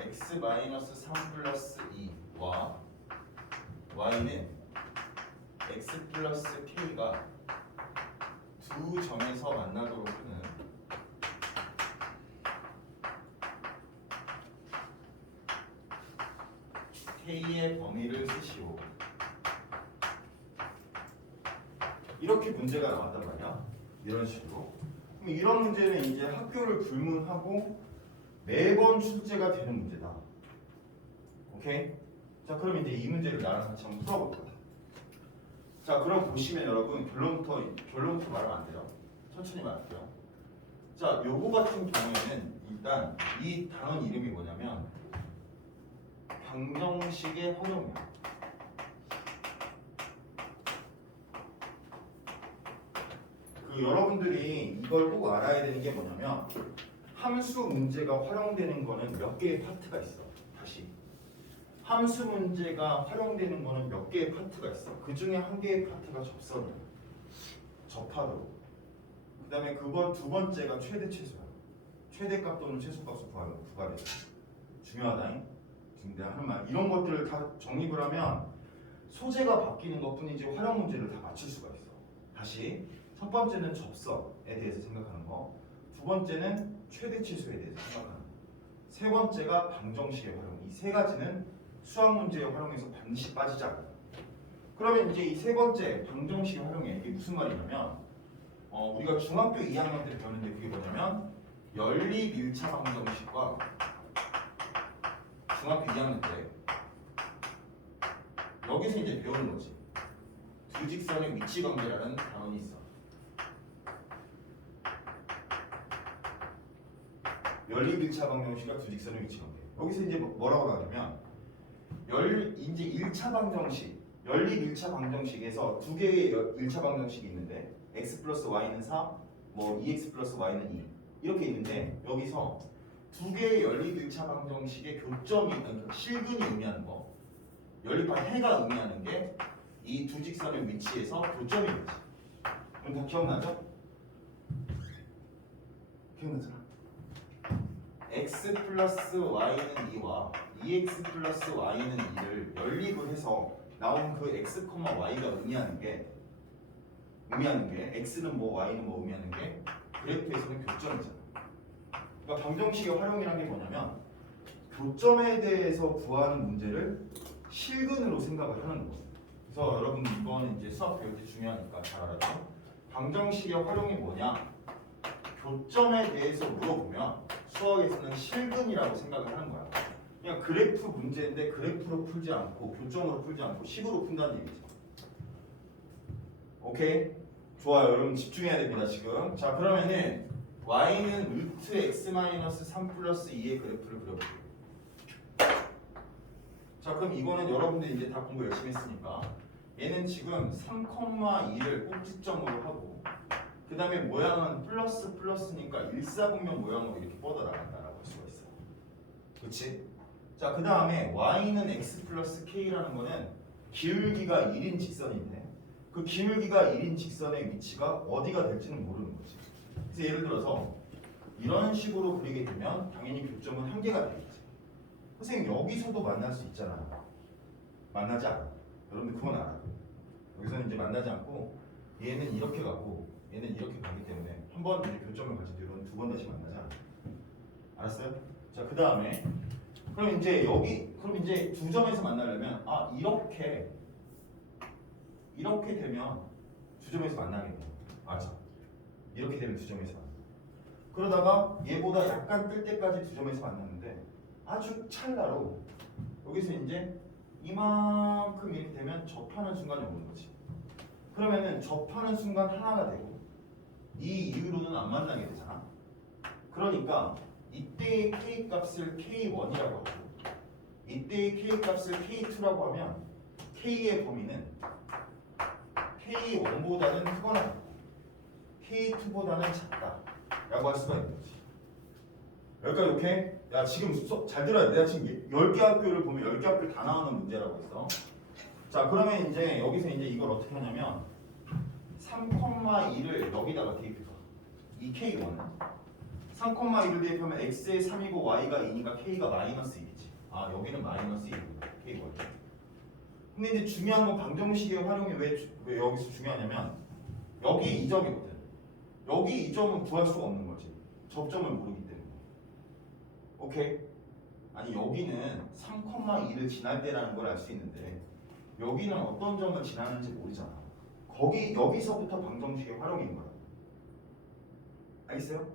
x-3 플러스 2와 y는 x 플러스 k가 두 점에서 만나도록 하는 k의 범위를 쓰시오. 이렇게 문제가 나왔단 말이야. 이런 식으로. 그럼 이런 문제는 이제 학교를 불문하고 매번 출제가 되는 문제다. 오케이? 자, 그럼 이제 이 문제를 나랑 같이 한번 풀어볼 거야. 자, 그럼 보시면 여러분 결론부터 말하면 안 돼요. 천천히 말할게요. 자, 요거 같은 경우에는 일단 이 단원 이름이 뭐냐면 방정식의 활용이야. 그 여러분들이 이걸 꼭 알아야 되는 게 뭐냐면 함수 문제가 활용되는 거는 몇 개의 파트가 있어. 다시 함수 문제가 활용되는 거는 몇 개의 파트가 있어. 그 중에 한 개의 파트가 접선이야. 접하도록. 그 다음에 그건 두 번째가 최대 최소야. 최대값 또는 최소값을 구하래. 중요하다잉. 내가 하는 말 이런 것들을 다 정립을 하면 소재가 바뀌는 것 뿐이지 활용 문제를 다 맞출 수가 있어. 다시 첫 번째는 접선에 대해서 생각하는 거, 두 번째는 최대 최소에 대해서 생각하는 거, 세 번째가 방정식의 활용. 이 세 가지는 수학 문제의 활용에서 반드시 빠지지 않아요. 그러면 이제 이 세 번째 방정식의 활용에 이게 무슨 말이냐면 우리가 중학교 2학년 때 배웠는데 그게 뭐냐면 연립 1차 방정식과 중학교 2학년 때 여기서 이제 배우는 거지. 두 직선의 위치 관계라는 단원이 있어. 연립 1차 방정식과 두 직선의 위치 관계. 여기서 이제 뭐라고 나오냐면 이제 1차 방정식, 연립 1차 방정식에서 두 개의 1차 방정식이 있는데 x 플러스 y는 4, 뭐 2x 플러스 y는 2 이렇게 있는데 여기서 두 개의 연립 1차 방정식의 교점이 그러니까 실근이 의미하는 거, 연립한 해가 의미하는 게 이 두 직선의 위치에서 교점이 되지. 그럼 다 기억나죠? 기억나잖아. x 플러스 y는 2와 2x 플러스 y는 2를 연립을 해서 나온 그 x, y가 의미하는 게 x는 뭐 y는 뭐 의미하는 게 그래프에서는 교점이잖아. 그러니까 방정식의 활용이라는 게 뭐냐면 교점에 대해서 구하는 문제를 실근으로 생각을 하는 거예요. 그래서 여러분 이거는 이제 수학 배울 때 중요하니까 잘 알아요. 방정식의 활용이 뭐냐? 교점에 대해서 물어보면 수학에서는 실근이라고 생각을 하는 거야. 그냥 그래프 문제인데 그래프로 풀지 않고 교점으로 풀지 않고 식으로 푼다는 얘기죠. 오케이? 좋아요. 여러분 집중해야 됩니다 지금. 자, 그러면은 y는 루트 x-3 플러스 2의 그래프를 그려볼게요. 자, 그럼 이거는 여러분들이 이제 다 공부 열심히 했으니까 얘는 지금 3,2를 꼭지점으로 하고 그 다음에 모양은 플러스니까 일사분면 모양으로 이렇게 뻗어나간다라고 할 수가 있어요. 그치? 자, 그 다음에 y는 x 플러스 k라는 거는 기울기가 1인 직선인데 그 기울기가 1인 직선의 위치가 어디가 될지는 모르는 거지. 그래서 예를 들어서 이런 식으로 그리게 되면 당연히 교점은 한 개가 되겠지. 선생님 여기서도 만날 수 있잖아요. 만나지 않아. 여러분들 그건 알아요. 여기서는 이제 만나지 않고 얘는 이렇게 가고 얘는 이렇게 가기 때문에 한 번 이제 교점을 가진 뒤로는 두 번 다시 만나지 않아. 알았어요? 자, 그 다음에 그럼 이제 여기 그럼 이제 두 점에서 만나려면 이렇게 되면 두 점에서 만나겠네. 맞아. 이렇게 되면 두 점에서 만나. 그러다가 얘보다 약간 뜰 때까지 두 점에서 만났는데 아주 찰나로 여기서 이제 이만큼 이렇게 되면 접하는 순간이 오는 거지. 그러면은 접하는 순간 하나가 되고 이 이후로는 안 만나게 되잖아. 그러니까 이때의 K 값을 K1이라고 하고 이때의 K 값을 K2라고 하면 K의 범위는 K1보다는 크거나 같고 K2보다는 작다 라고 할 수가 있는 거지. 여기까지 오케이? 야 지금 잘 들어야 돼. 내가 지금 10개 학교를 보면 10개 학교 다 나오는 문제라고 했어. 자 그러면 이제 여기서 이제 이걸 어떻게 하냐면 3,2를 여기다가 대입해봐. 이 K1은 3,2를 대입하면 X의 3이고 Y가 2니까 K가 마이너스 1이지. 아 여기는 마이너스 1이구나. K1. 근데 이제 중요한 건 방정식의 활용이 왜 여기서 중요하냐면 여기 2점이거든. 여기 2점은 구할 수가 없는 거지. 접점을 모르기 때문에. 오케이? 아니 여기는 3,2를 지날 때라는 걸 알 수 있는데 여기는 어떤 점을 지나는지 모르잖아. 여기서부터 방정식의 활용인 거야. 알겠어요?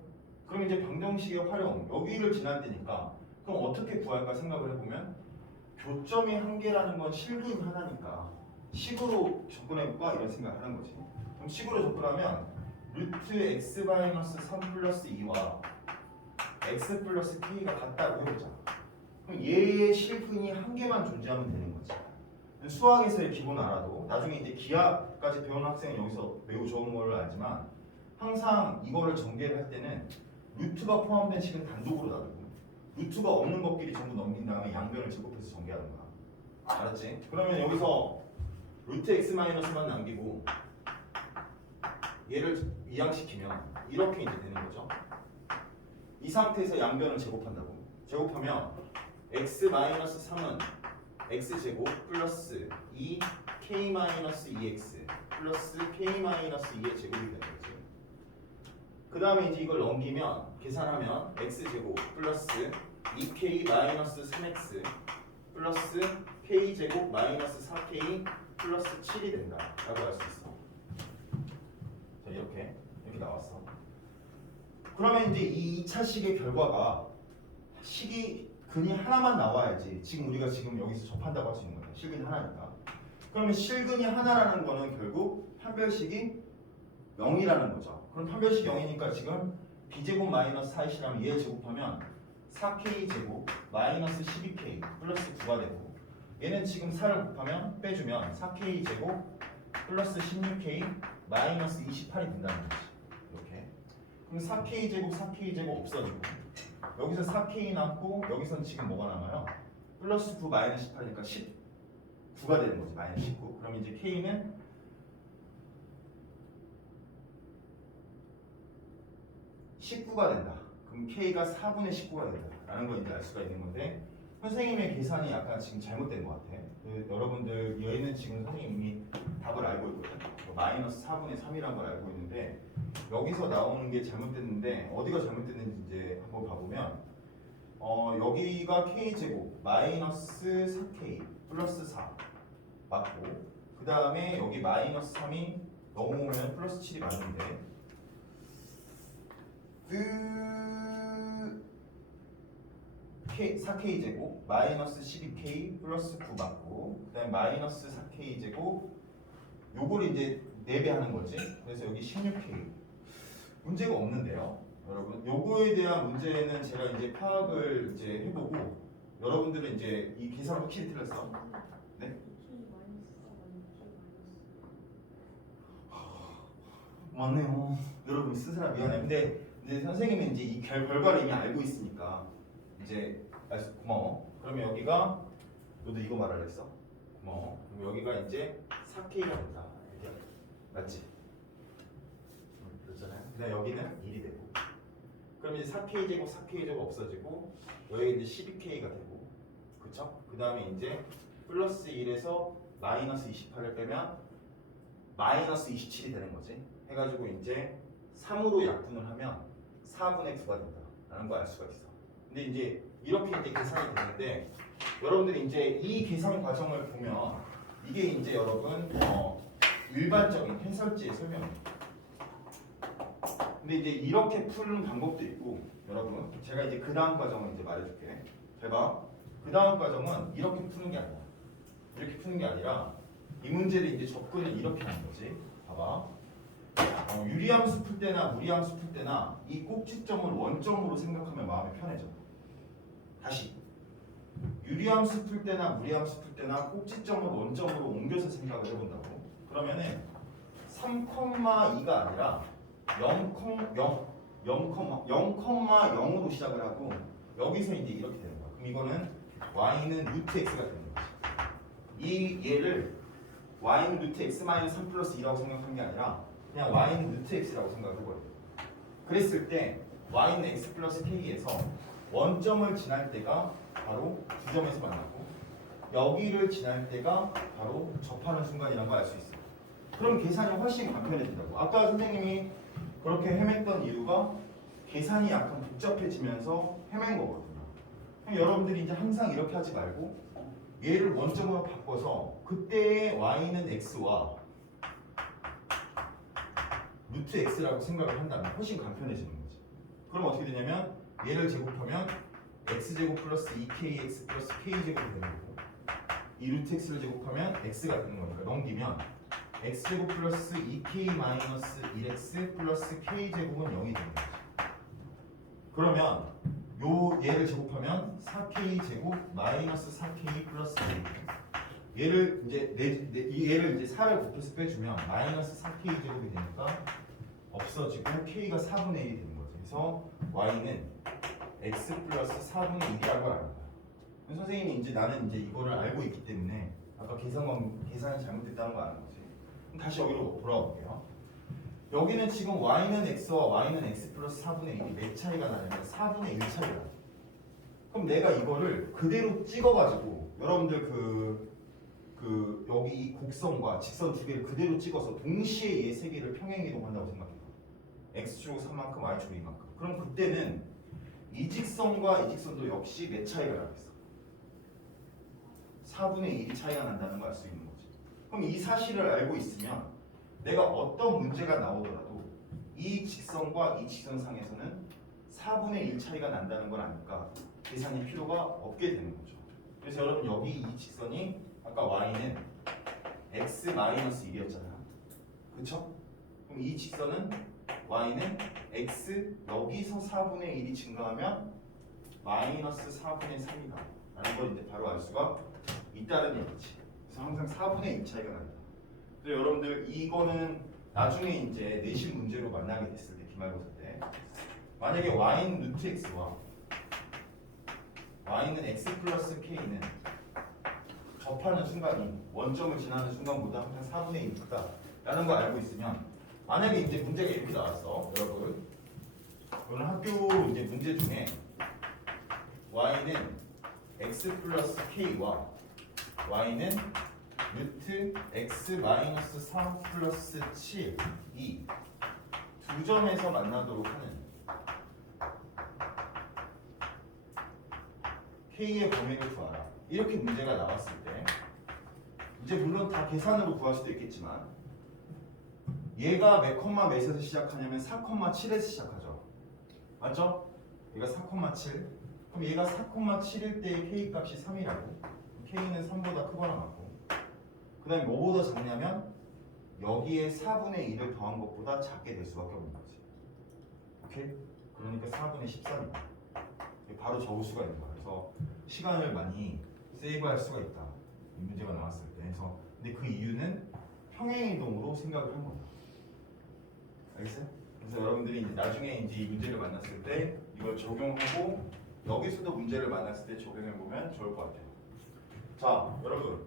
그럼 이제 방정식의 활용 여기를 지날 때니까 그럼 어떻게 구할까 생각을 해보면 교점이 한 개라는 건 실근이 하나니까 식으로 접근해볼까 이런 생각을 하는 거지. 그럼 식으로 접근하면 루트 x-3 플러스 2와 x 플러스 k가 같다고 해보자. 그럼 얘의 실근이 한 개만 존재하면 되는 거지. 수학에서의 기본 알아도 나중에 이제 기하까지 배우는 학생은 여기서 매우 좋은 걸 알지만 항상 이거를 전개를 할 때는 루트가 포함된 식은 단독으로 다루고 루트가 없는 것끼리 전부 넘긴 다음에 양변을 제곱해서 전개하는 거야. 알았지? 그러면 여기서 루트 x-만 남기고 얘를 이항시키면 이렇게 이제 되는 거죠. 이 상태에서 양변을 제곱한다고. 제곱하면 x-3은 x제곱 플러스 2k-2x 플러스 k-2의 제곱이 되는 거지. 그 다음에 이제 이걸 넘기면 계산하면 x제곱 플러스 2k-3x 플러스 k제곱 마이너스 4k 플러스 7이 된다 라고 할 수 있어. 자 이렇게 나왔어. 그러면 이제 이 2차식의 결과가 식이 근이 하나만 나와야지 지금 우리가 지금 여기서 접한다고 할 수 있는 거야. 실근이 하나니까. 그러면 실근이 하나라는 거는 결국 판별식이 0이라는 거죠. 그럼 판별식이 0이니까 지금 b제곱 마이너스 4이라면 얘 제곱하면 4k제곱 마이너스 12k 플러스 9가 되고 얘는 지금 4를 곱하면 빼주면 4k제곱 플러스 16k 마이너스 28이 된다는 거지. 이렇게. 그럼 4k제곱 없어지고 여기서 4k 남고 여기선 지금 뭐가 남아요? 플러스 9 마이너스 18이니까 19가 되는 거지. 마이너스 19. 그럼 이제 k는 19가 된다. 그럼 k가 4분의 19가 된다 라는 걸 이제 알 수가 있는 건데 선생님의 계산이 약간 지금 잘못된 것 같아. 여러분들 얘는 지금 선생님이 답을 알고 있거든. 마이너스 4분의 3이라는 걸 알고 있는데 여기서 나오는 게 잘못됐는데 어디가 잘못됐는지 이제 한번 봐보면 여기가 k제곱 마이너스 4k 플러스 4 맞고 그 다음에 여기 마이너스 3이 넘어오면 플러스 7이 맞는데 그 4k제곱 마이너스 12k 플러스 9 맞고 그 다음에 마이너스 4k제곱 요걸 이제 4배 하는 거지. 그래서 여기 16k 문제가 없는데요. 여러분 요거에 대한 문제는 제가 이제 파악을 이제 해보고 여러분들은 이제 이 계산 확실히 틀렸어. 네? 맞네요. 여러분 쓰느라 미안해. 근데 선생님은 이제 이 결과를 이미 알고 있으니까 이제 고마워. 그러면 여기가 너도 이거 말하려 했어? 고마워. 그럼 여기가 이제 4K가 된다. 이렇게. 맞지? 그렇잖아요. 그다음 여기는 1이 되고 그럼 이제 4k 제곱 4k 제곱 없어지고 여기 이제 12k가 되고 그쵸? 그 다음에 이제 플러스 1에서 마이너스 28을 빼면 마이너스 27이 되는 거지. 해가지고 이제 3으로 약분을 하면 4분의 9가 된다 라는 거 알 수가 있어. 근데 이제 이렇게 이제 계산이 되는데 여러분들이 이제 이 계산 과정을 보면 이게 이제 여러분 일반적인 해설지의 설명입니다. 근데 이제 이렇게 푸는 방법도 있고 여러분 제가 이제 그 다음 과정을 이제 말해줄게. 잘 봐. 그 다음 과정은 이렇게 푸는 게 아니야. 이렇게 푸는 게 아니라 이 문제를 이제 접근을 이렇게 하는 거지. 봐봐. 유리함수 풀 때나 무리함수 풀 때나 이 꼭지점을 원점으로 생각하면 마음이 편해져. 다시 유리함수 풀 때나 무리함수 풀 때나 꼭지점을 원점으로 옮겨서 생각을 해본다고. 그러면은 3,2가 아니라 0,0으로 시작을 하고 여기서 이제 이렇게 되는 거야. 그럼 이거는 y는 루트 x가 되는 거지. 이 얘를 y는 루트 x 마이너스 3 플러스 2라고 생각한 게 아니라 그냥 y는 루트 x라고 생각을 해버려. 그랬을 때 y는 x 플러스 k에서 원점을 지날 때가 바로 두 점에서 만나고 여기를 지날 때가 바로 접하는 순간이라는 걸 알 수 있어. 그럼 계산이 훨씬 간편해진다고. 아까 선생님이 그렇게 헤맸던 이유가 계산이 약간 복잡해지면서 헤맨 거거든요. 그럼 여러분들이 이제 항상 이렇게 하지 말고 얘를 원점으로 바꿔서 그때의 y는 x와 루트 x라고 생각을 한다면 훨씬 간편해지는 거지. 그럼 어떻게 되냐면 얘를 제곱하면 x제곱 플러스 2kx 플러스 k제곱이 되는 거고 이 루트 x를 제곱하면 x가 되는 거니까 넘기면 x제곱 플러스 2k 마이너스 1x 플러스 k제곱은 0이 되는 거지. 그러면 얘를 제곱하면 4k 제곱 마이너스 4k 플러스 1 얘를 이제 4를 곱해서 빼주면 마이너스 4k 제곱이 되니까 없어지고 k가 4분의 1이 되는 거지. 그래서 y는 x 플러스 4분의 1이라고 하는 거야. 선생님이 이제 나는 이제 이거를 알고 있기 때문에 아까 계산이 잘못됐다는 거 아는 거지. 그럼 다시 여기로 돌아와 볼게요. 여기는 지금 y는 x와 y는 x 플러스 4분의 1이 몇 차이가 나냐면 4분의 1 차이가 나. 그럼 내가 이거를 그대로 찍어가지고 여러분들 여기 이 곡선과 직선 두 개를 그대로 찍어서 동시에 얘 세 개를 평행 이동한다고 생각해요. x축 3만큼 y축 2만큼. 그럼 그때는 이 직선과 이 직선도 역시 몇 차이가 나겠어? 4분의 1이 차이가 난다는 걸 알 수 있는 거지. 그럼 이 사실을 알고 있으면 내가 어떤 문제가 나오더라도 이 직선과 이 직선상에서는 4분의 1 차이가 난다는 걸 아니까 계산이 필요가 없게 되는 거죠. 그래서 여러분 여기 이 직선이 아까 y는 x 마이너스 1이었잖아요. 그쵸? 그럼 이 직선은 y는 x 여기서 4분의 1이 증가하면 마이너스 4분의 3이다 라는 걸 이제 바로 알 수가 있다는 얘기지. 그래서 항상 4분의 2 차이가 납니다. 그래서 여러분들 이거는 나중에 이제 내신 문제로 만나게 됐을 때 기말고사 때 만약에 y는 루트 x와 y는 x 플러스 k는 접하는 순간이 원점을 지나는 순간보다 항상 4분의 1이 크다 라는 걸 알고 있으면 만약에 이제 문제가 이렇게 나왔어. 여러분 오늘 학교 이제 문제 중에 y는 x 플러스 k와 y는 루트 x 마이너스 3 플러스 7 이 두 점에서 만나도록 하는 k의 범위를 구하라. 이렇게 문제가 나왔을 때 이제 물론 다 계산으로 구할 수도 있겠지만 얘가 몇 컴마 몇에서 시작하냐면 4,7에서 시작하죠. 맞죠? 얘가 4,7. 그럼 얘가 4,7일 때의 k 값이 3이라고. k는 3보다 크거나 같고. 그 다음에 뭐보다 작냐면 여기에 4분의 1을 더한 것보다 작게 될 수밖에 없는 거지. 오케이? 그러니까 4분의 13이다. 바로 적을 수가 있는 거야. 그래서 시간을 많이 세이브할 수가 있다. 이 문제가 나왔을 때. 그래서 근데 그 이유는 평행이동으로 생각을 한 거다. 알겠어요? 그래서 여러분들이 이제 나중에 이제 이 문제를 만났을 때 이걸 적용하고 여기서도 문제를 만났을 때 적용해 보면 좋을 것 같아요. 자, 여러분,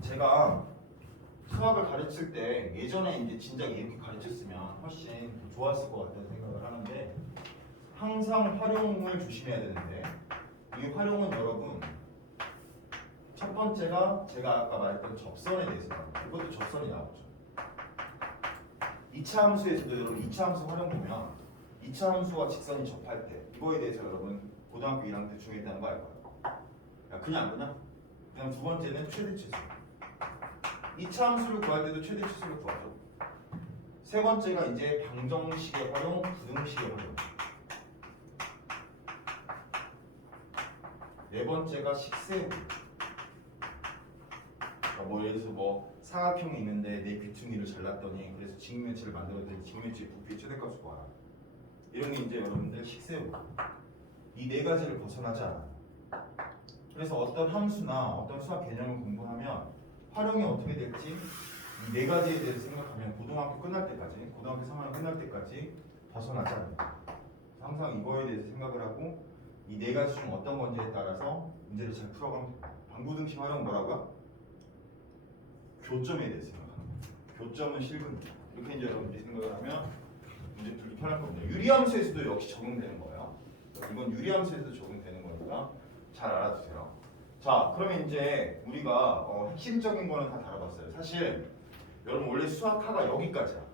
제가 수학을 가르칠 때 예전에 이제 진작에 이렇게 가르쳤으면 훨씬 더 좋았을 것 같다는 생각을 하는데 항상 활용을 조심해야 되는데 이 활용은 여러분 첫 번째가 제가 아까 말했던 접선에 대해서 나옵니다. 이것도 접선이 나오죠. 2차 함수에서도 여러분 2차 함수 활용 보면 2차 함수와 직선이 접할 때 이거에 대해서 여러분 고등학교 1학년 때 중요했다는 거 알까요? 야, 그냥 안 그냥? 그냥 두 번째는 최대 최소. 2차 함수를 구할 때도 최대 최소를 구하죠. 세 번째가 이제 방정식의 활용, 부등식의 활용. 네 번째가 식세우. 뭐 예를 들어서 뭐 사각형이 있는데 내 귀퉁이를 잘랐더니 그래서 직면치를 만들었더니 직면치의 부피의 최대값을 구하라. 이런 게 이제 여러분들 식세우. 이 네 가지를 벗어나지 않아요. 그래서 어떤 함수나 어떤 수학 개념을 공부하면 활용이 어떻게 될지 이 네 가지에 대해서 생각하면 고등학교 끝날 때까지, 고등학교 3학년 끝날 때까지 벗어나지 않아요. 항상 이거에 대해서 생각을 하고 이 네 가지 중 어떤 건지에 따라서 문제를 잘 풀어가면 됩니다. 방부등식 활용 뭐라고요? 교점에 대해서 생각하는 거예요. 교점은 실근이다. 이렇게 이제 여러분들이 생각을 하면 문제 풀기 편할 겁니다. 유리함수에서도 역시 적용되는 거예요. 이건 유리함수에서도 적용되는 거니까 잘 알아두세요. 자, 그러면 이제 우리가 핵심적인 거는 다 다뤄봤어요. 사실 여러분 원래 수학하가 여기까지야.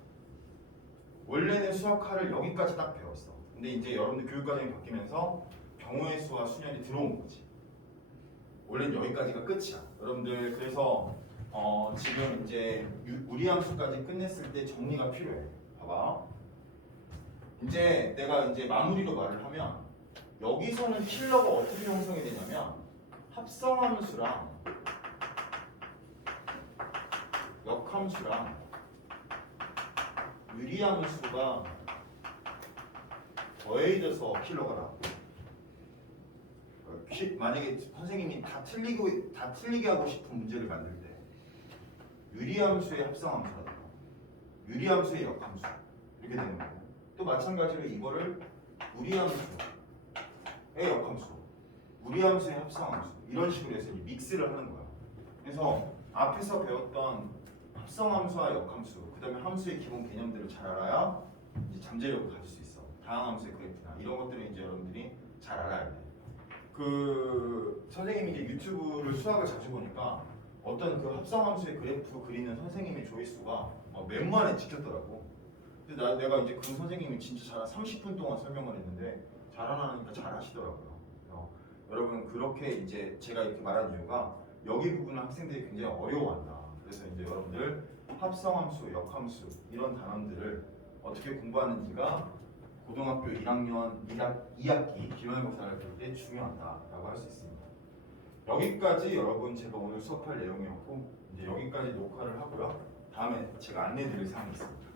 원래는 수학하를 여기까지 딱 배웠어. 근데 이제 여러분들 교육과정이 바뀌면서 경우의 수와 수년이 들어온 거지. 원래는 여기까지가 끝이야. 여러분들 그래서 지금 이제 무리함수까지 끝냈을 때 정리가 필요해. 봐봐. 이제 내가 이제 마무리로 말을 하면 여기서는 킬러가 어떻게 형성이 되냐면 합성함수랑 역함수랑 유리함수가 더해져서 킬러가 나와. 만약에 선생님이 다 틀리게 하고 싶은 문제를 만들 때 유리함수의 합성함수가 돼요. 유리함수의 역함수 이렇게 되는 거예요. 또 마찬가지로 이거를 무리함수의 역함수, 무리함수의 합성함수 이런 식으로 해서 믹스를 하는 거야. 그래서 앞에서 배웠던 합성함수와 역함수, 그 다음에 함수의 기본 개념들을 잘 알아야 이제 잠재력을 가질 수 있어. 다항함수의 그래프나 이런 것들을 이제 여러분들이 잘 알아야 돼. 그 선생님이 이제 유튜브를 수학을 자주 보니까 어떤 그 합성함수의 그래프 그리는 선생님의 조회수가 몇 만에 찍혔더라고. 근데 내가 이제 그 선생님이 진짜 잘 30분 동안 설명을 했는데 잘하니까 잘 하시더라고요. 여러분 그렇게 이제 제가 이렇게 말한 이유가 여기 부분은 학생들이 굉장히 어려워한다. 그래서 이제 여러분들 합성함수, 역함수 이런 단원들을 어떻게 공부하는지가 고등학교 1학년 2학기 기말고사를 볼 때 중요하다라고 할 수 있습니다. 여기까지 여러분 제가 오늘 수업할 내용이었고 이제 여기까지 녹화를 하고요. 다음에 제가 안내드릴 사항이 있습니다.